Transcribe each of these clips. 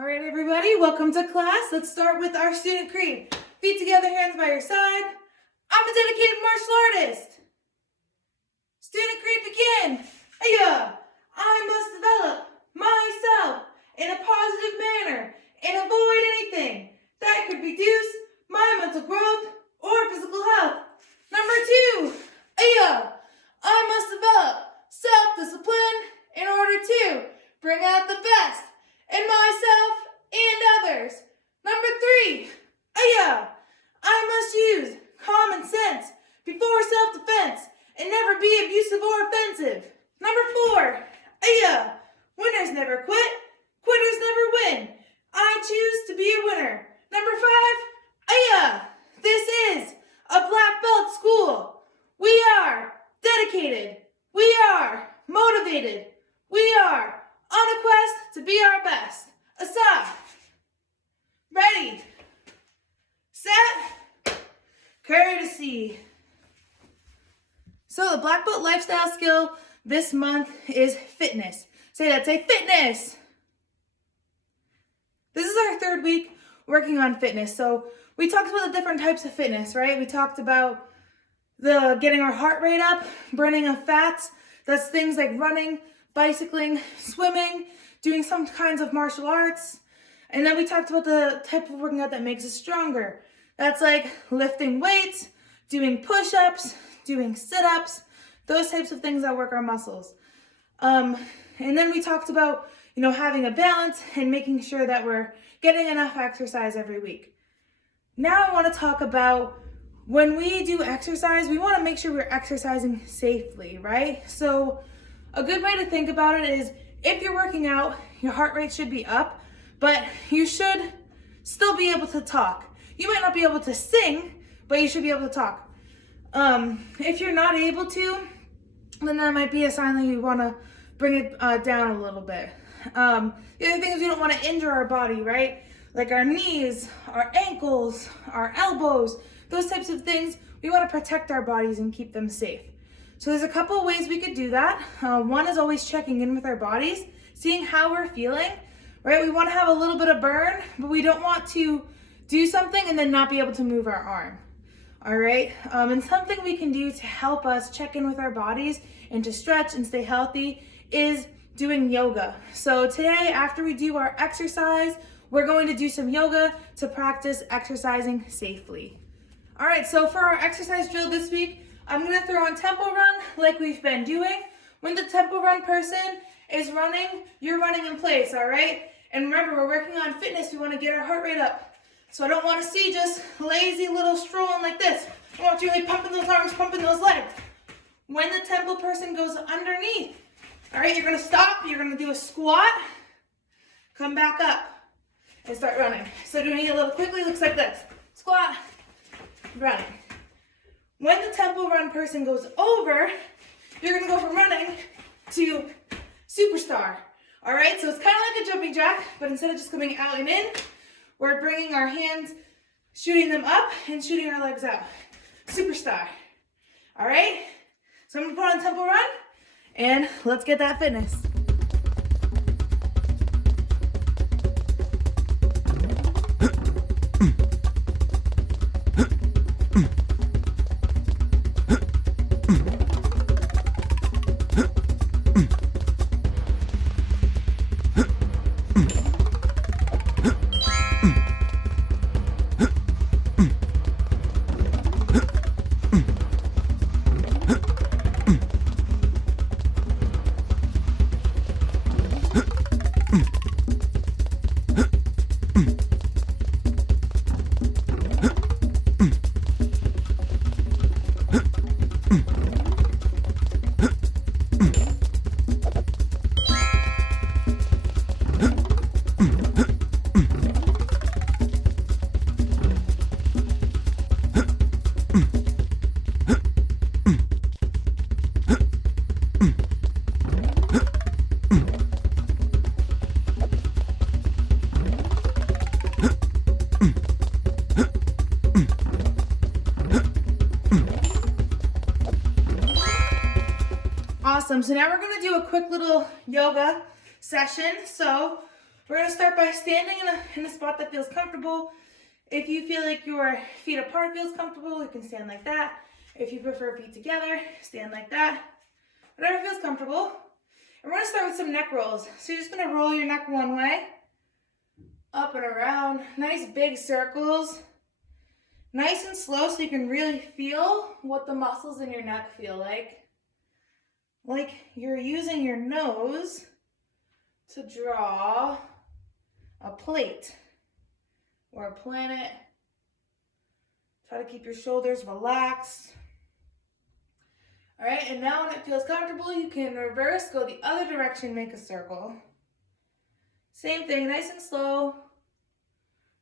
All right, everybody, welcome to class. Let's start with our student creed. Feet together, hands by your side. I'm a dedicated martial artist. Student creed begin. Aya! I must develop myself in a positive manner and avoid anything that could reduce my mental growth or physical health. Number 2, Aya! I must develop self-discipline in order to bring out the best in myself and others. Number 3, Aya! I must use common sense before self-defense and never be abusive or offensive. Number 4, Aya! Winners never quit, quitters never win. I choose to be a winner. Number 5, Aya! This is a black belt school. We are dedicated. We are motivated. We are on a quest to be our best. Asa. Ready. Set. Courtesy. So the black belt lifestyle skill this month is fitness. Say that, say fitness. This is our 3rd week working on fitness. So we talked about the different types of fitness, right? We talked about the getting our heart rate up, burning of fats. That's things like running, bicycling, swimming, doing some kinds of martial arts. And then we talked about the type of working out that makes us stronger. That's like lifting weights, doing push-ups, doing sit-ups, those types of things that work our muscles. And then we talked about, having a balance and making sure that we're getting enough exercise every week. Now I want to talk about when we do exercise, we want to make sure we're exercising safely, right? So a good way to think about it is if you're working out, your heart rate should be up, but you should still be able to talk. You might not be able to sing, but you should be able to talk. If you're not able to, then that might be a sign that you want to bring it down a little bit. The other thing is we don't want to injure our body, right? Like our knees, our ankles, our elbows, those types of things. We want to protect our bodies and keep them safe. So there's a couple of ways we could do that. One is always checking in with our bodies, seeing how we're feeling, right? We want to have a little bit of burn, but we don't want to do something and then not be able to move our arm. All right, and something we can do to help us check in with our bodies and to stretch and stay healthy is doing yoga. So today, after we do our exercise, we're going to do some yoga to practice exercising safely. All right, so for our exercise drill this week, I'm gonna throw on tempo run like we've been doing. When the tempo run person is running, you're running in place, all right? And remember, we're working on fitness. We wanna get our heart rate up. So I don't wanna see just lazy little strolling like this. I want you really pumping those arms, pumping those legs. When the tempo person goes underneath, all right, you're gonna stop, you're gonna do a squat, come back up, and start running. So doing it a little quickly looks like this. Squat, running. When the tempo run person goes over, you're gonna go from running to superstar. All right, so it's kind of like a jumping jack, but instead of just coming out and in, we're bringing our hands, shooting them up and shooting our legs out. Superstar. All right, so I'm gonna put on tempo run and let's get that fitness. Awesome. So now we're going to do a quick little yoga session. So We're gonna start by standing in a spot that feels comfortable. If you feel like your feet apart feels comfortable, you can stand like that. If you prefer feet together, stand like that. Whatever feels comfortable. And we're gonna start with some neck rolls. So you're just gonna roll your neck one way, up and around, nice big circles. Nice and slow so you can really feel what the muscles in your neck feel like. Like you're using your nose to draw a plate or a planet. Try to keep your shoulders relaxed. All right, and now when it feels comfortable, you can reverse, go the other direction, make a circle. Same thing, nice and slow.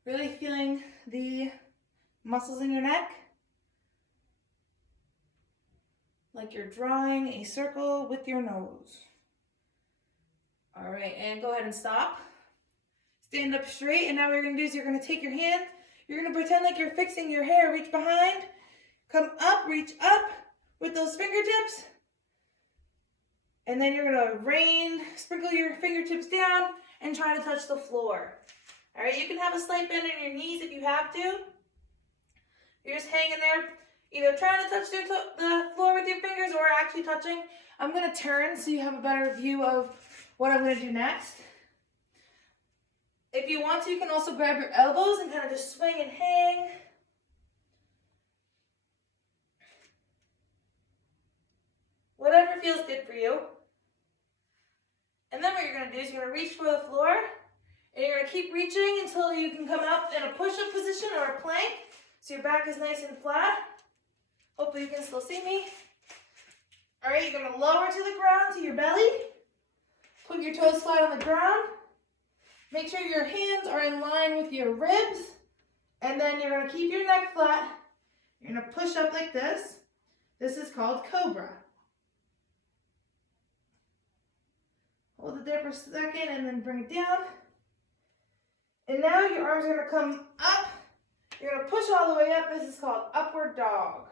Really feeling the muscles in your neck. Like you're drawing a circle with your nose. All right, and go ahead and stop. Stand up straight, and now what you're gonna do is you're gonna take your hand, you're gonna pretend like you're fixing your hair, reach behind, come up, reach up with those fingertips, and then you're gonna sprinkle your fingertips down and try to touch the floor. All right, you can have a slight bend in your knees if you have to. You're just hanging there, either trying to touch the floor with your fingers or actually touching. I'm gonna turn so you have a better view of what I'm gonna do next. If you want to, you can also grab your elbows and kind of just swing and hang. Whatever feels good for you. And then what you're gonna do is you're gonna reach for the floor, and you're gonna keep reaching until you can come up in a push-up position or a plank. So your back is nice and flat. Hopefully you can still see me. All right, you're gonna lower to the ground to your belly. Put your toes flat on the ground. Make sure your hands are in line with your ribs. And then you're gonna keep your neck flat. You're gonna push up like this. This is called Cobra. Hold it there for a second and then bring it down. And now your arms are gonna come up. You're gonna push all the way up. This is called Upward Dog.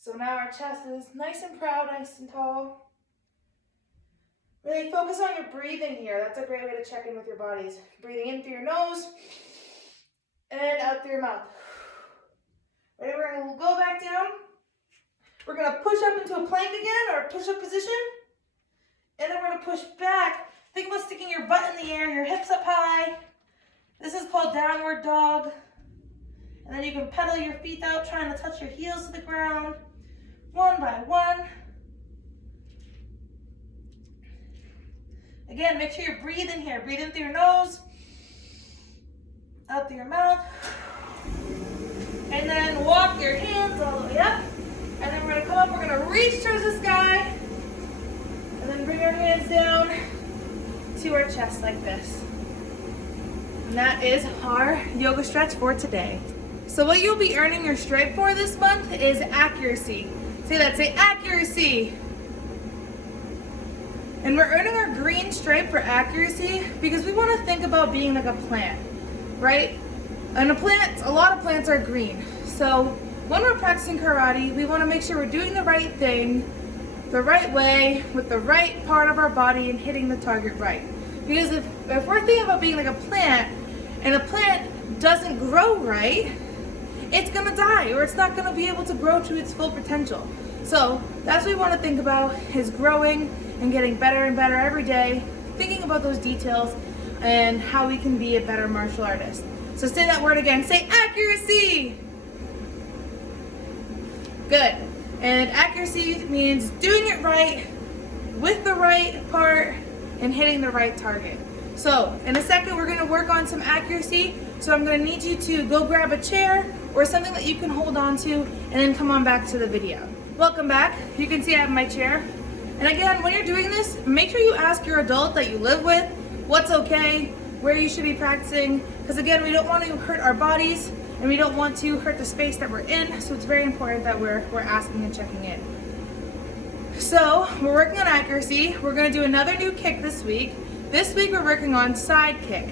So now our chest is nice and proud, nice and tall. Really focus on your breathing here. That's a great way to check in with your bodies. Breathing in through your nose and out through your mouth. Ready, we're gonna go back down. We're gonna push up into a plank again, or a push-up position. And then we're gonna push back. Think about sticking your butt in the air, your hips up high. This is called Downward Dog. And then you can pedal your feet out, trying to touch your heels to the ground, one by one. Again, make sure you're breathing here. Breathe in through your nose, out through your mouth. And then walk your hands all the way up. And then we're gonna come up, we're gonna reach towards the sky. And then bring our hands down to our chest like this. And that is our yoga stretch for today. So what you'll be earning your stripe for this month is accuracy. Say that, say accuracy. And we're earning our green stripe for accuracy because we want to think about being like a plant, right? And a lot of plants are green. So when we're practicing karate, we want to make sure we're doing the right thing, the right way, with the right part of our body and hitting the target right. Because if we're thinking about being like a plant and a plant doesn't grow right, it's gonna die, or it's not gonna be able to grow to its full potential. So that's what we want to think about, is growing and getting better and better every day, thinking about those details and how we can be a better martial artist. So say that word again, say accuracy. Good. And accuracy means doing it right with the right part and hitting the right target. So in a second, we're gonna work on some accuracy. So I'm gonna need you to go grab a chair or something that you can hold on to and then come on back to the video. Welcome back. You can see I have my chair. And again, when you're doing this, make sure you ask your adult that you live with what's okay, where you should be practicing, because again, we don't want to hurt our bodies and we don't want to hurt the space that we're in, so it's very important that we're asking and checking in. So we're working on accuracy. We're going to do another new kick this week. This week we're working on side kick.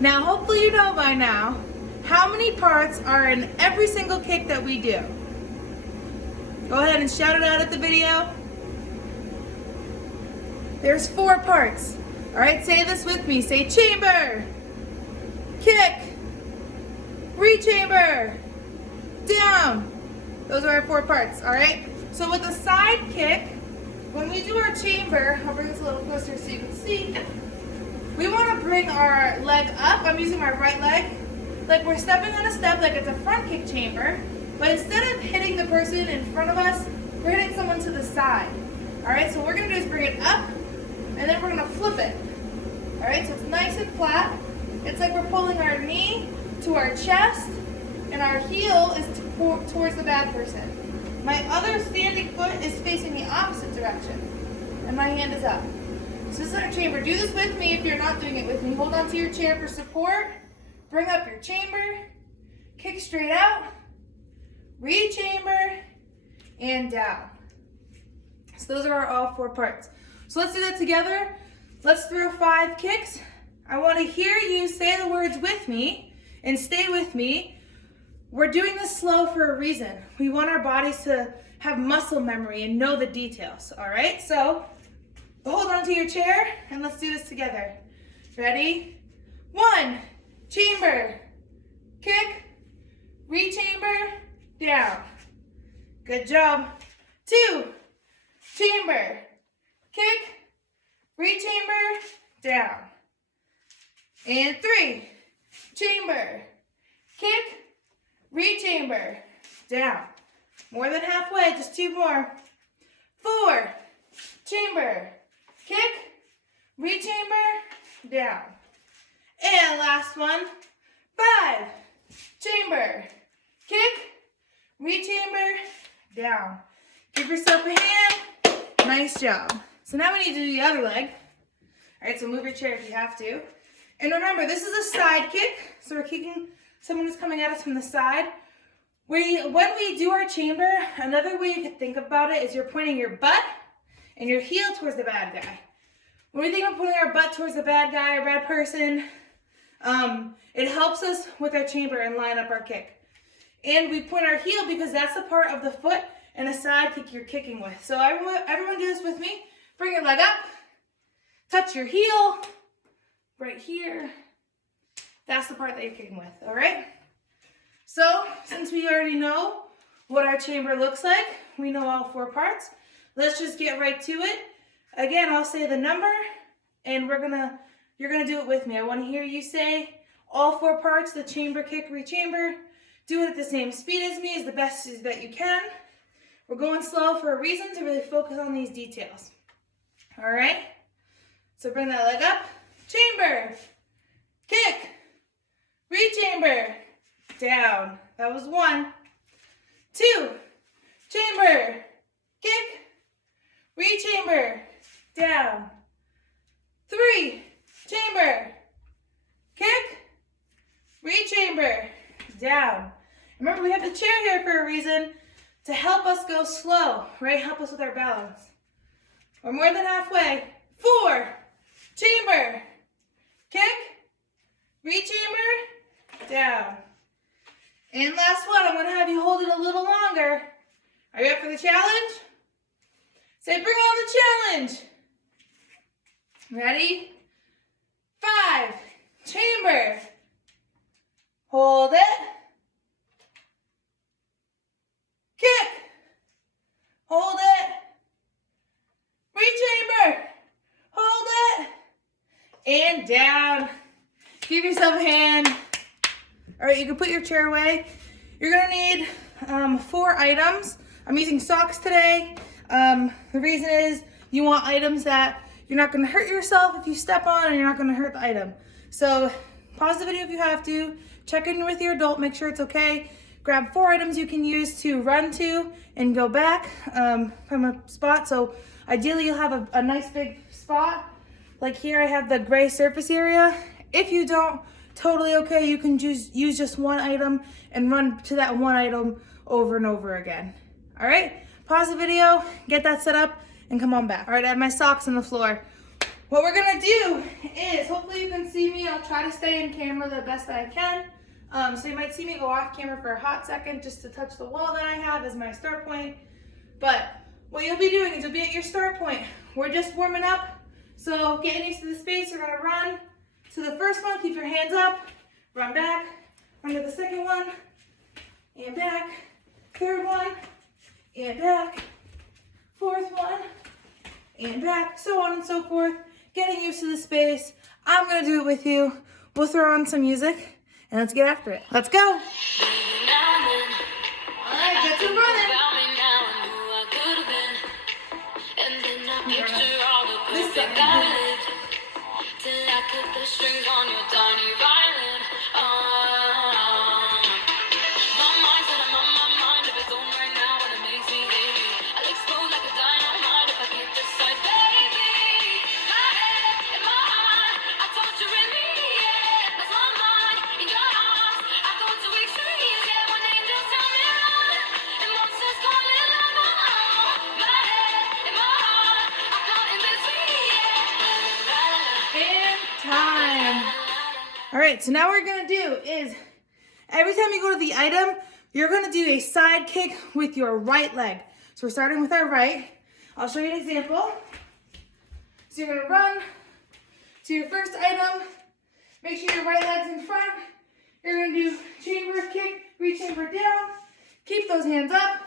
Now hopefully you know by now how many parts are in every single kick that we do. Go ahead and shout it out at the video. There's 4 parts. All right, say this with me. Say chamber, kick, re-chamber, down. Those are our 4 parts, all right? So with the side kick, when we do our chamber, I'll bring this a little closer so you can see. We want to bring our leg up. I'm using my right leg. Like we're stepping on a step, like it's a front kick chamber. But instead of hitting the person in front of us, we're hitting someone to the side. All right, so what we're going to do is bring it up, and then we're going to flip it. All right, so it's nice and flat. It's like we're pulling our knee to our chest, and our heel is towards the bad person. My other standing foot is facing the opposite direction, and my hand is up. So this is our chamber. Do this with me if you're not doing it with me. Hold on to your chair for support. Bring up your chamber. Kick straight out. Re-chamber. And down. So those are all 4 parts. So let's do that together. Let's throw 5 kicks. I want to hear you say the words with me and stay with me. We're doing this slow for a reason. We want our bodies to have muscle memory and know the details, all right? So hold on to your chair and let's do this together. Ready? 1, chamber, kick, re-chamber, down. Good job. 2, chamber, kick, re-chamber, down. And 3, chamber, kick, re-chamber, down. More than halfway, just 2 more. 4, chamber, kick, re-chamber, down. And last one. 5, chamber, kick, re-chamber, down. Give yourself a hand. Nice job. So now we need to do the other leg. All right, so move your chair if you have to. And remember, this is a side kick. So we're kicking someone who's coming at us from the side. When we do our chamber, another way you could think about it is you're pointing your butt and your heel towards the bad guy. When we think of pointing our butt towards the bad guy or bad person, it helps us with our chamber and line up our kick. And we point our heel because that's the part of the foot and a side kick you're kicking with. So everyone do this with me. Bring your leg up, touch your heel right here. That's the part that you're kicking with, all right? So since we already know what our chamber looks like, we know all 4 parts, let's just get right to it. Again, I'll say the number and you're gonna do it with me. I wanna hear you say all 4 parts, the chamber, kick, re-chamber. Do it at the same speed as me, as the best as that you can. We're going slow for a reason, to really focus on these details. All right? So bring that leg up. Chamber, kick, re-chamber, down. That was 1. 2, chamber, kick, re-chamber, down. 3, chamber, kick, re-chamber, down. Remember, we have the chair here for a reason, to help us go slow, right? Help us with our balance. We're more than halfway. 4, chamber, kick, re-chamber, down. And last one, I'm going to have you hold it a little longer. Are you up for the challenge? Say, bring on the challenge. Ready? 5, chamber, hold it, kick, hold it, re-chamber, hold it, and down. Give yourself a hand. All right, you can put your chair away. You're gonna need 4 items. I'm using socks today. The reason is you want items that you're not gonna hurt yourself if you step on, and you're not gonna hurt the item. So pause the video if you have to. Check in with your adult, make sure it's okay. Grab 4 items you can use to run to and go back from a spot. So ideally you'll have a nice big spot. Like here I have the gray surface area. If you don't, totally okay. You can use just 1 item and run to that 1 item over and over again. All right, pause the video, get that set up, and come on back. All right, I have my socks on the floor. What we're gonna do is, hopefully you can see me. I'll try to stay in camera the best that I can. So you might see me go off camera for a hot second just to touch the wall that I have as my start point. But what you'll be doing is you'll be at your start point. We're just warming up So getting used to the space, you're gonna run to the first one, keep your hands up, run back, run to the second one, and back, third one, and back, fourth one, and back, so on and so forth. Getting used to the space. I'm gonna do it with you. We'll throw on some music and let's get after it. Let's go. All right, get to running. This side. Till I cut the strings on your tiny violin. My mind's on my mind. If it's on right now and it makes me hate, I'll explode like a dynamite if I can't decide, baby. My head and my heart, I torture in me, yeah. That's my mind in your arms. I go to extremes, yeah. When angels tell me run, and monsters call me love. My head and my heart, I'm caught in between, yeah. And time. All right, so now what we're gonna do is every time you go to the item, you're gonna do a side kick with your right leg. So we're starting with our right. I'll show you an example. So you're gonna run to your first item, make sure your right leg's in front. You're gonna do chamber kick, reach chamber down, keep those hands up,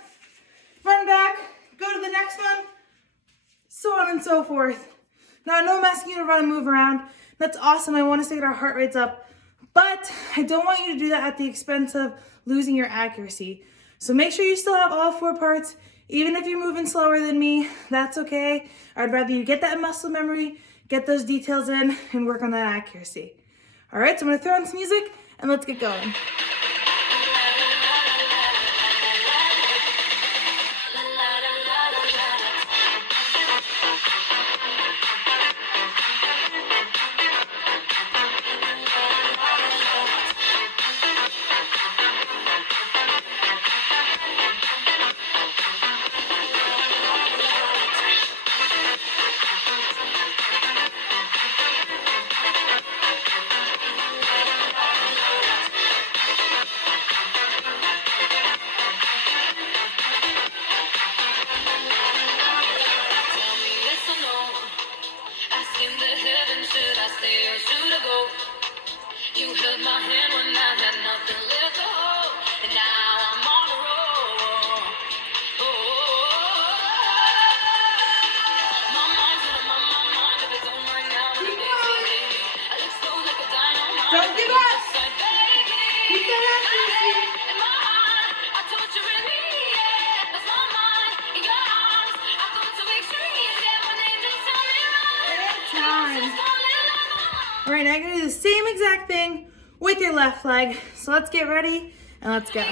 run back, go to the next one, so on and so forth. Now I know I'm asking you to run and move around. That's awesome. I want us to get our heart rates up, but I don't want you to do that at the expense of losing your accuracy. So make sure you still have all 4 parts. Even if you're moving slower than me, that's okay. I'd rather you get that muscle memory, get those details in, and work on that accuracy. All right, so I'm gonna throw on some music and let's get going. You held my hand when I had nothing left to hold, and now I'm on the road. My mind's on my mind, if it's on right now, it makes me hate. I explode like a dynamite. Don't give up. Keep that accuracy. In my heart, I torture in me, yeah. That's my mind in your arms. I go to extremes, yeah. When angels tell me run. Time. All right, now you're gonna do the same exact thing with your left leg. So let's get ready and let's go.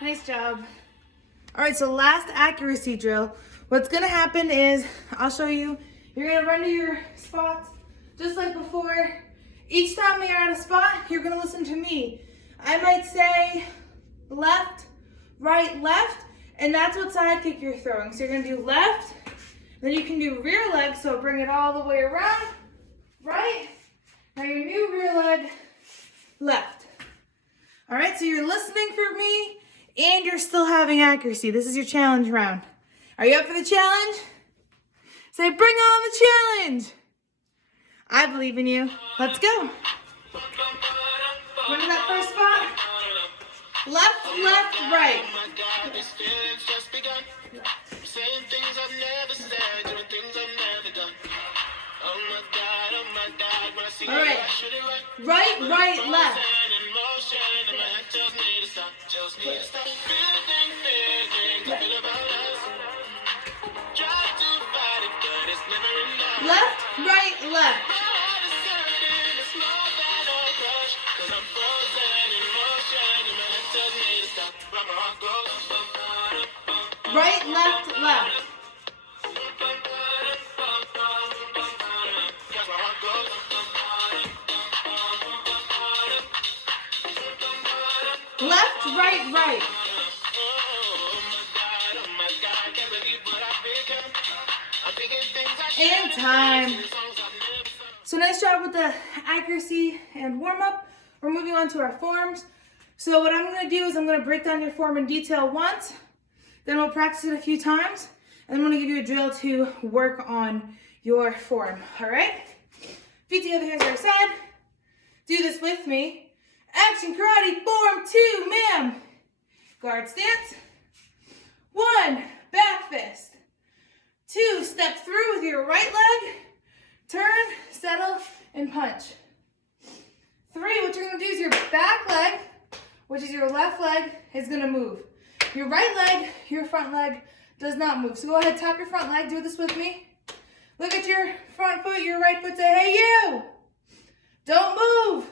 Nice job. All right, so last accuracy drill. What's gonna happen is, I'll show you, you're gonna run to your spots just like before. Each time you're at a spot, you're gonna listen to me. I might say left, right, left, and that's what side kick you're throwing. So you're gonna do left, then you can do rear leg, so bring it all the way around, right? Now your new rear leg, left. All right, so you're listening for me, and you're still having accuracy. This is your challenge round. Are you up for the challenge? Say, bring on the challenge. I believe in you. Let's go. Go to that first spot. Left, left, right. All right. Right, right, left. Left, right, left. Right, left, left. Left, right, right. And time. So nice job with the accuracy and warm-up. We're moving on to our forms. So what I'm going to do is I'm going to break down your form in detail once, then we'll practice it a few times, and then I'm going to give you a drill to work on your form. All right? Feet together, hands by your side. Do this with me. Action karate, form 2, ma'am. Guard stance. 1, back fist. 2, step through with your right leg. Turn, settle, and punch. 3, what you're going to do is your back leg, which is your left leg, is going to move. Your right leg, your front leg does not move. So go ahead, tap your front leg. Do this with me. Look at your front foot, your right foot. Say, hey, you. Don't move.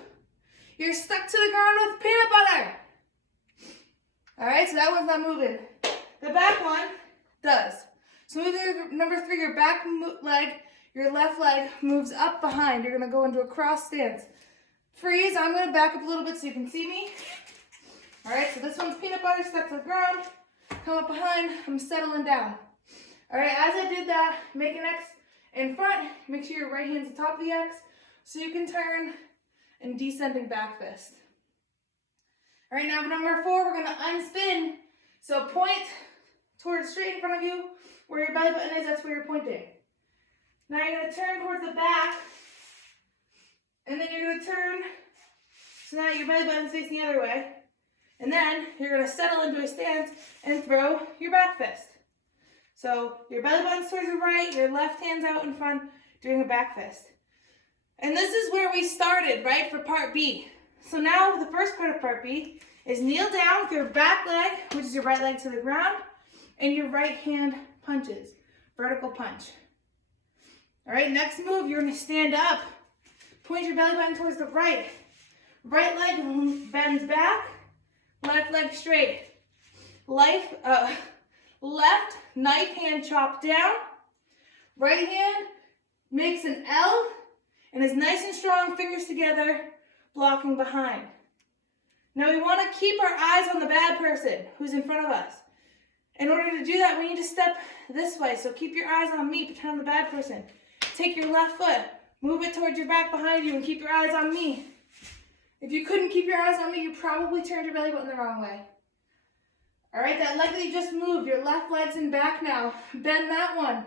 You're stuck to the ground with peanut butter. All right, so that one's not moving. The back one does. So move number 3, your back leg, your left leg moves up behind. You're going to go into a cross stance. Freeze. I'm going to back up a little bit so you can see me. All right, so this one's peanut butter, stuck to the ground. Come up behind. I'm settling down. All right, as I did that, make an X in front. Make sure your right hand's atop the X so you can turn and descending back fist. All right, now number 4, we're going to unspin. So point towards straight in front of you. Where your belly button is, that's where you're pointing. Now you're going to turn towards the back. And then you're going to turn. So now your belly button's facing the other way. And then you're going to settle into a stance and throw your back fist. So your belly button's towards the right, your left hand's out in front, doing a back fist. And this is where we started, right, for part B. So now the first part of part B is kneel down with your back leg, which is your right leg, to the ground, and your right hand punches, vertical punch. All right, next move, you're going to stand up. Point your belly button towards the right. Right leg bends back, left leg straight. Left knife hand chop down. Right hand makes an L and is nice and strong, fingers together, blocking behind. Now we want to keep our eyes on the bad person who's in front of us. In order to do that, we need to step this way. So keep your eyes on me, pretend I'm the bad person. Take your left foot, move it towards your back behind you, and keep your eyes on me. If you couldn't keep your eyes on me, you probably turned your belly button the wrong way. All right, that leg that you just moved, your left leg's in back now. Bend that one.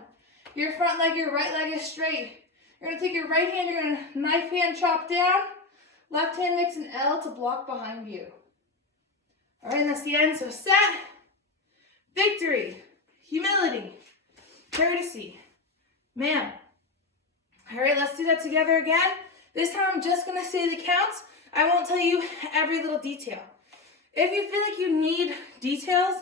Your front leg, your right leg is straight. You're going to take your right hand, you're going to knife hand chop down. Left hand makes an L to block behind you. All right, and that's the end. So set, victory, humility, courtesy, ma'am. All right, let's do that together again. This time I'm just going to say the counts. I won't tell you every little detail. If you feel like you need details,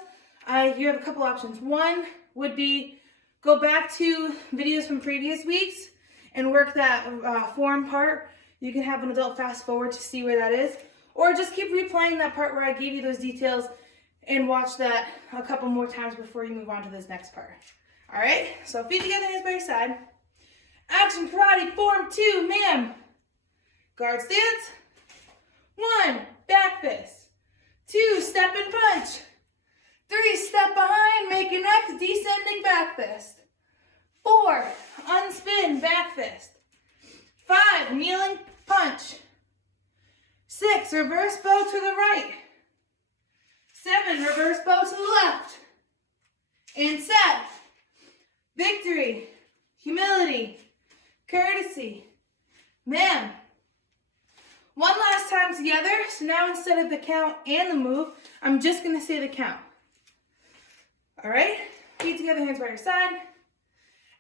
you have a couple options. One would be go back to videos from previous weeks and work that form part. You can have an adult fast forward to see where that is. Or just keep replaying that part where I gave you those details and watch that a couple more times before you move on to this next part. All right, so feet together, hands by your side. Action karate, form 2, ma'am. Guard stance. 1, back fist. 2, step and punch. 3, step behind, make an X, descending back fist. 4, unspin, back fist. 5, kneeling punch. 6, reverse bow to the right. 7, reverse bow to the left. And set. Victory, humility, courtesy, ma'am. One last time together. So now instead of the count and the move, I'm just going to say the count. All right? Feet together, hands by your side.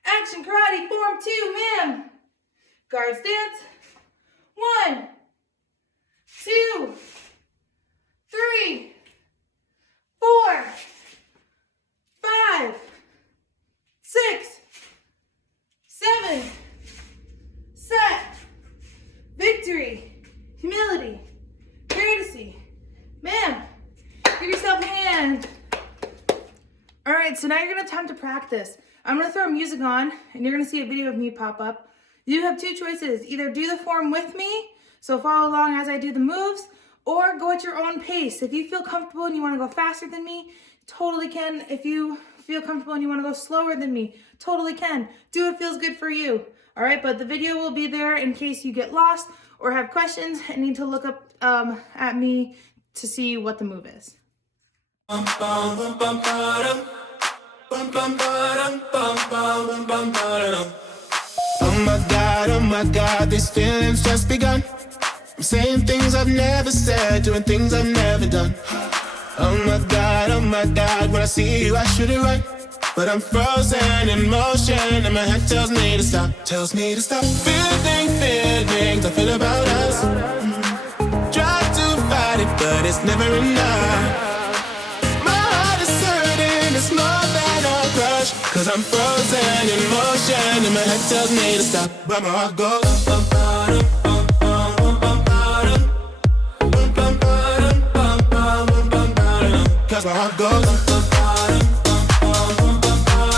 Action karate, form 2, ma'am. Guard stance. 1, 2, 3, right, so now you're gonna have time to practice. I'm gonna throw music on and you're gonna see a video of me pop up. You have two choices. Either do the form with me, so follow along as I do the moves, or go at your own pace. If you feel comfortable and you wanna go faster than me, totally can. If you feel comfortable and you wanna go slower than me, totally can. Do what feels good for you. All right, but the video will be there in case you get lost or have questions and need to look up at me to see what the move is. Oh my God, these feelings just begun. I'm saying things I've never said, doing things I've never done. Oh my God, when I see you I should it right. But I'm frozen in motion and my head tells me to stop. Feelings I feel about us. Try to fight it, but it's never enough. It's more than a crush, 'cause I'm frozen in motion and my head tells me to stop, but my heart goes bum, bum, bum, bum, bum, bum, bum, bum, 'cause my heart goes bum, bum, bum, bum, bum,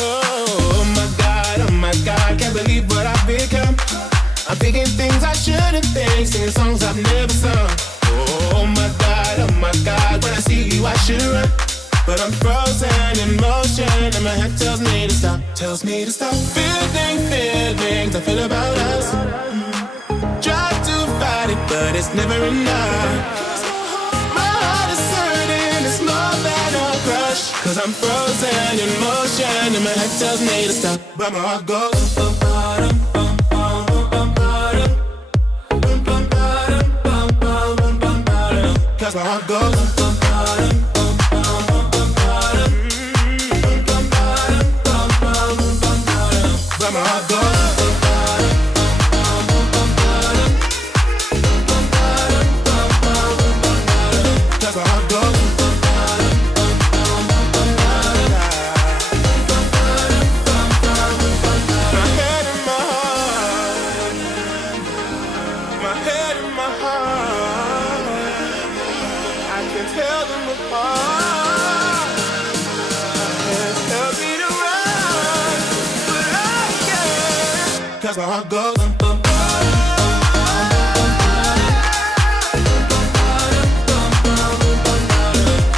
oh my God, can't believe what I've become. I'm thinking things I shouldn't think, singing songs I've never sung. Oh my God, when I see you I should run. But I'm frozen in motion and my head tells me to stop. Feelings I feel about us. Try to fight it, but it's never enough. My heart is hurting, it's more than a crush, 'cause I'm frozen in motion and my head tells me to stop, but my heart goes bum, bum, bum, bum, bum, bum, bum, 'cause my heart goes bum, bum, bum, bum, bum, but my heart goes bum, bum, 'cause my heart goes. Tell them apart. Can't help me to run, but I can't, 'cause my heart goes bum, bum,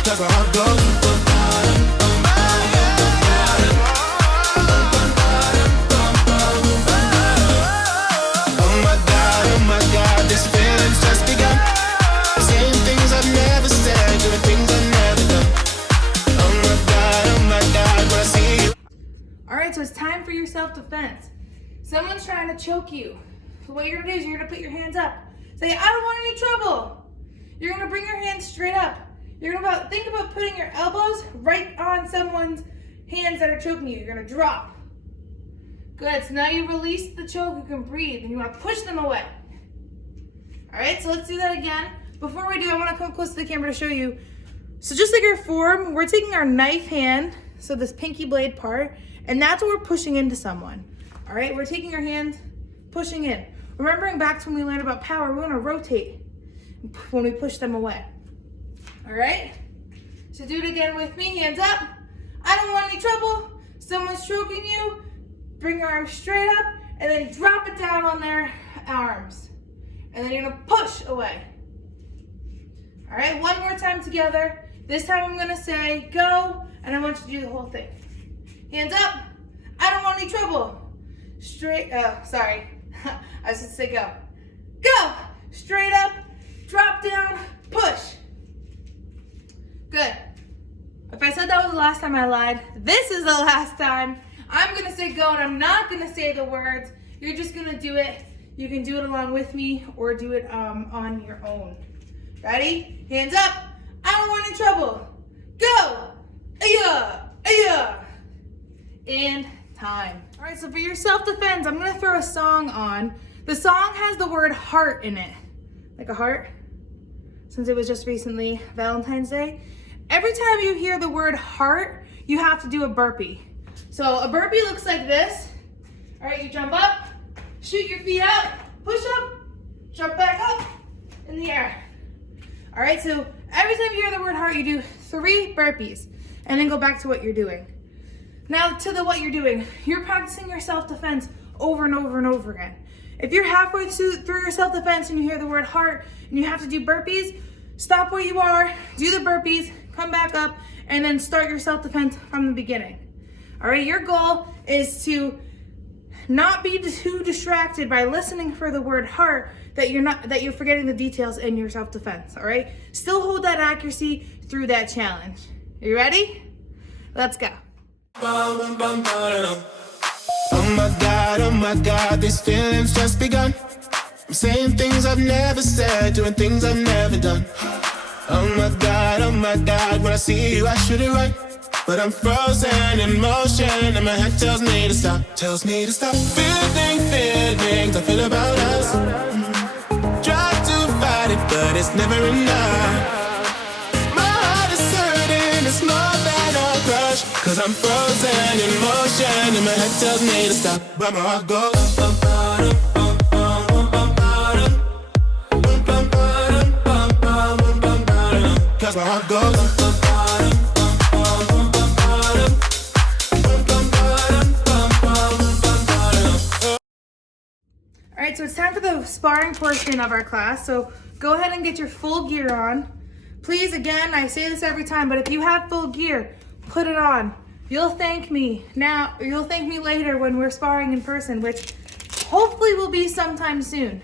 cause my heart goes bum, oh my God, this feeling's just begun. Saying things I've never said, doing things I've never done. Oh my God, when I see you. All right, so it's time for your self-defense. Someone's trying to choke you. So what you're gonna do is you're gonna put your hands up. Say, I don't want any trouble. You're gonna bring your hands straight up. You're gonna think about putting your elbows right on someone's hands that are choking you. You're gonna drop. Good, so now you release the choke, you can breathe, and you wanna push them away. All right, so let's do that again. Before we do, I want to come close to the camera to show you. So just like our form, we're taking our knife hand, so this pinky blade part, and that's what we're pushing into someone. All right, we're taking our hand, pushing in. Remembering back to when we learned about power, we want to rotate when we push them away. All right, so do it again with me, hands up. I don't want any trouble. Someone's choking you, bring your arms straight up, and then drop it down on their arms. And then you're gonna push away. All right, one more time together. This time I'm gonna say go, and I want you to do the whole thing. Hands up. I don't want any trouble. Straight, sorry. I should say go. Go. Straight up, drop down, push. Good. If I said that was the last time, I lied. This is the last time. I'm gonna say go, and I'm not gonna say the words. You're just gonna do it. You can do it along with me or do it on your own. Ready? Hands up. I don't want any trouble. Go. Aya, aya. And time. All right, so for your self-defense, I'm gonna throw a song on. The song has the word heart in it. Like a heart, since it was just recently Valentine's Day. Every time you hear the word heart, you have to do a burpee. So a burpee looks like this. All right, you jump up, shoot your feet out, push up, jump back up in the air. All right, so every time you hear the word heart, you do 3 burpees and then go back to what you're doing. Now to what you're doing, you're practicing your self-defense over and over and over again. If you're halfway through your self-defense and you hear the word heart and you have to do burpees, stop where you are, do the burpees, come back up, and then start your self-defense from the beginning. All right, your goal is to not be too distracted by listening for the word heart that you're forgetting the details in your self-defense. All right, still hold that accuracy through that challenge. Are you ready? Let's go. Oh my God, these feelings just begun. I'm saying things I've never said, doing things I've never done. Oh my God, when I see you I shoot it right. But I'm frozen in motion and my head tells me to stop. Feelings I feel about us. Try to fight it, but it's never enough. My heart is hurting, it's more than a crush. Cause I'm frozen in motion and my head tells me to stop. But my heart goes cause my heart goes. All right, so it's time for the sparring portion of our class. So go ahead and get your full gear on. Please, again, I say this every time, but if you have full gear, put it on. You'll thank me now, you'll thank me later when we're sparring in person, which hopefully will be sometime soon.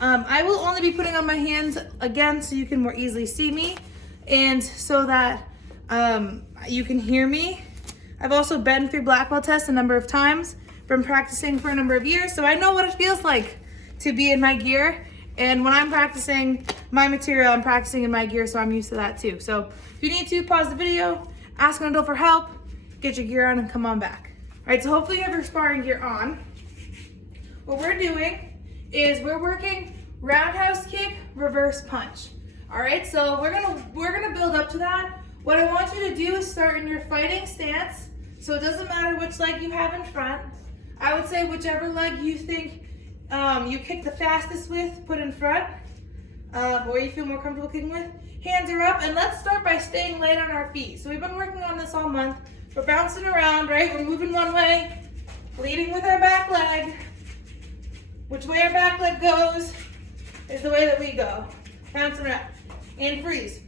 I will only be putting on my hands again so you can more easily see me and so that you can hear me. I've also been through black belt tests a number of times, been practicing for a number of years, so I know what it feels like to be in my gear. And when I'm practicing my material, I'm practicing in my gear, so I'm used to that too. So if you need to, pause the video, ask an adult for help, get your gear on, and come on back. All right, so hopefully you have your sparring gear on. What we're doing is we're working roundhouse kick, reverse punch. All right, so we're gonna build up to that. What I want you to do is start in your fighting stance. So it doesn't matter which leg you have in front. I would say whichever leg you think you kick the fastest with, put in front, or you feel more comfortable kicking with. Hands are up, and let's start by staying light on our feet. So we've been working on this all month. We're bouncing around, right? We're moving one way, leading with our back leg. Which way our back leg goes is the way that we go. Bouncing around, and freeze.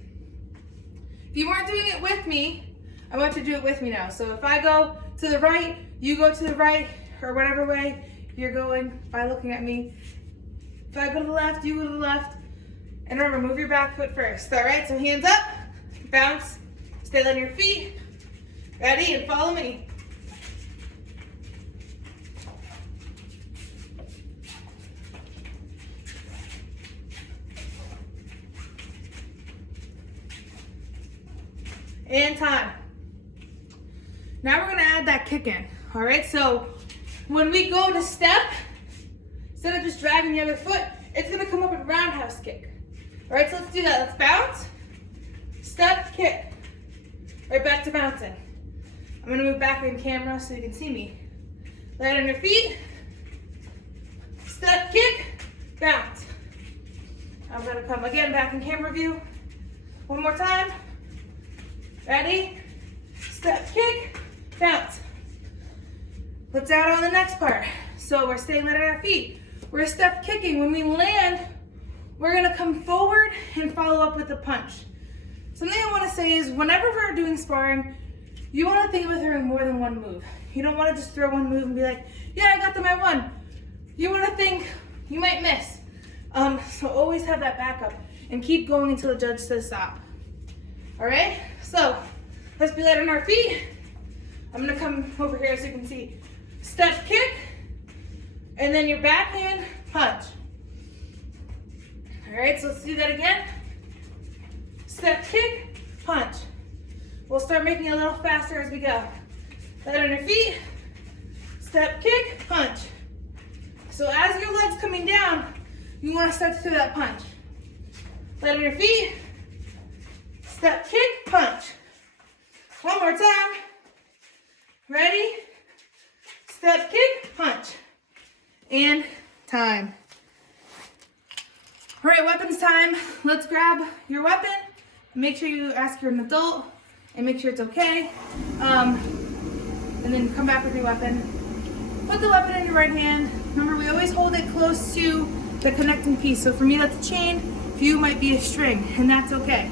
If you weren't doing it with me, I want you to do it with me now. So if I go to the right, you go to the right, or whatever way you're going by looking at me. If I go to the left, you go to the left. And remember, move your back foot first. All right, so hands up, bounce, stay on your feet. Ready, and follow me. And time. Now we're gonna add that kick in. All right, so when we go to step, instead of just dragging the other foot, it's gonna come up with roundhouse kick. All right, so let's do that. Let's bounce, step, kick. Right back to bouncing. I'm gonna move back in camera so you can see me. Light on your feet, step, kick, bounce. I'm gonna come again back in camera view. One more time. Ready? Step, kick, bounce. Let's add on the next part. So we're staying light on our feet. We're step kicking. When we land, we're gonna come forward and follow up with a punch. Something I wanna say is whenever we're doing sparring, you wanna think about throwing more than one move. You don't wanna just throw one move and be like, yeah, I got them, I won. You wanna think you might miss. So always have that backup and keep going until the judge says stop. All right, so let's be light on our feet. I'm gonna come over here so you can see. Step, kick, and then your backhand punch. All right, so let's do that again. Step, kick, punch. We'll start making it a little faster as we go. Light on your feet. Step, kick, punch. So as your leg's coming down, you want to start to throw that punch. Light on your feet. Step, kick, punch. One more time. Ready? Step, kick, punch. And time. All right, weapons time. Let's grab your weapon Make sure you ask you're an adult and make sure it's okay. And then come back with your weapon. Put the weapon in your right hand. Remember, we always hold it close to the connecting piece. So for me, that's a chain. For you, might be a string, and that's okay.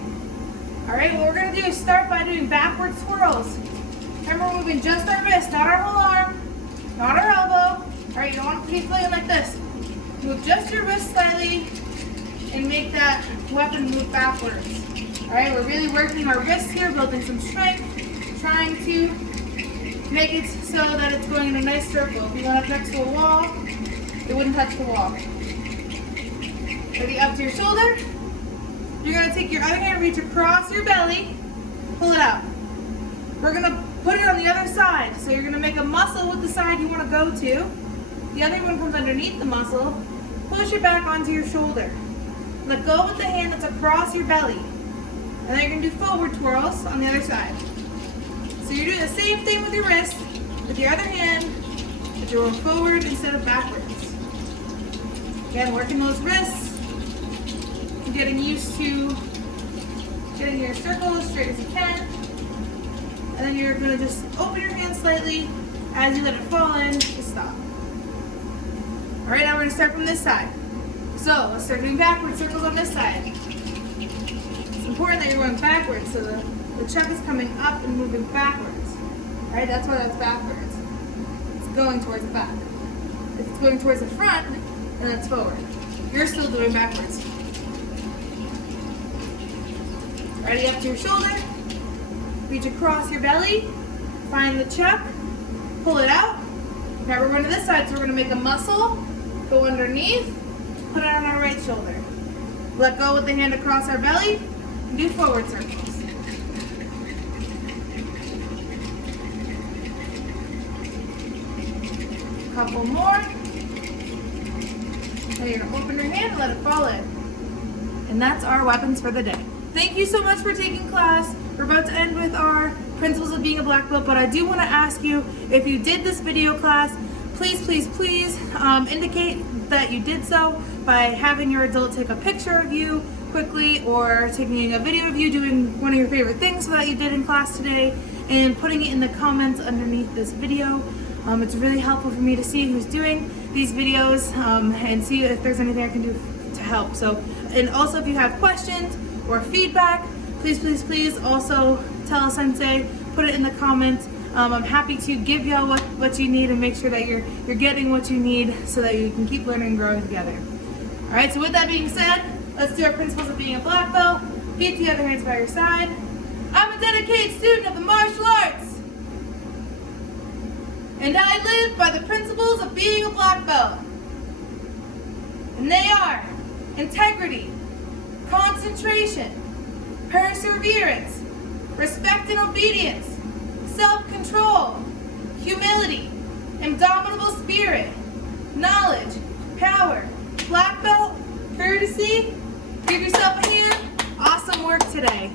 All right, what we're gonna do is start by doing backward swirls. Remember, we're moving just our wrist, not our whole arm, not our elbow. All right, you don't want to keep playing like this. Move just your wrist slightly and make that weapon move backwards. All right, we're really working our wrists here, building some strength, trying to make it so that it's going in a nice circle. If you went up next to a wall, it wouldn't touch the wall. Ready, up to your shoulder. You're gonna take your other hand, reach across your belly, pull it out. We're gonna put it on the other side. So you're gonna make a muscle with the side you wanna go to. The other one comes underneath the muscle. Push it back onto your shoulder. Let go with the hand that's across your belly. And then you're gonna do forward twirls on the other side. So you're doing the same thing with your wrist, with your other hand, but you're going forward instead of backwards. Again, working those wrists, and getting used to getting your circle as straight as you can. And then you're gonna just open your hand slightly as you let it fall in to stop. All right, now we're gonna start from this side. So let's start doing backward circles on this side. It's important that you're going backwards, so the chuck is coming up and moving backwards. All right, that's why that's backwards. It's going towards the back. If it's going towards the front, then it's forward. You're still doing backwards. Ready, up to your shoulder. Reach across your belly. Find the chuck. Pull it out. Now we're going to this side, so we're going to make a muscle. Go underneath. Put it on our right shoulder. Let go with the hand across our belly. And do forward circles. Couple more. Then you're gonna open your hand and let it fall in. And that's our weapons for the day. Thank you so much for taking class. We're about to end with our principles of being a black belt, but I do want to ask you, if you did this video class, please indicate that you did so by having your adult take a picture of you quickly, or taking a video of you doing one of your favorite things that you did in class today, and putting it in the comments underneath this video. It's really helpful for me to see who's doing these videos and see if there's anything I can do to help. So, and also if you have questions or feedback, please also tell Sensei, put it in the comments. I'm happy to give y'all what you need and make sure that you're getting what you need so that you can keep learning and growing together. All right, so with that being said, let's do our principles of being a black belt. Feet to the other hands by your side. I'm a dedicated student of the martial arts. And I live by the principles of being a black belt. And they are integrity, concentration, perseverance, respect and obedience, self-control, humility, indomitable spirit, knowledge, power, black belt, courtesy. Give yourself a hand. Awesome work today.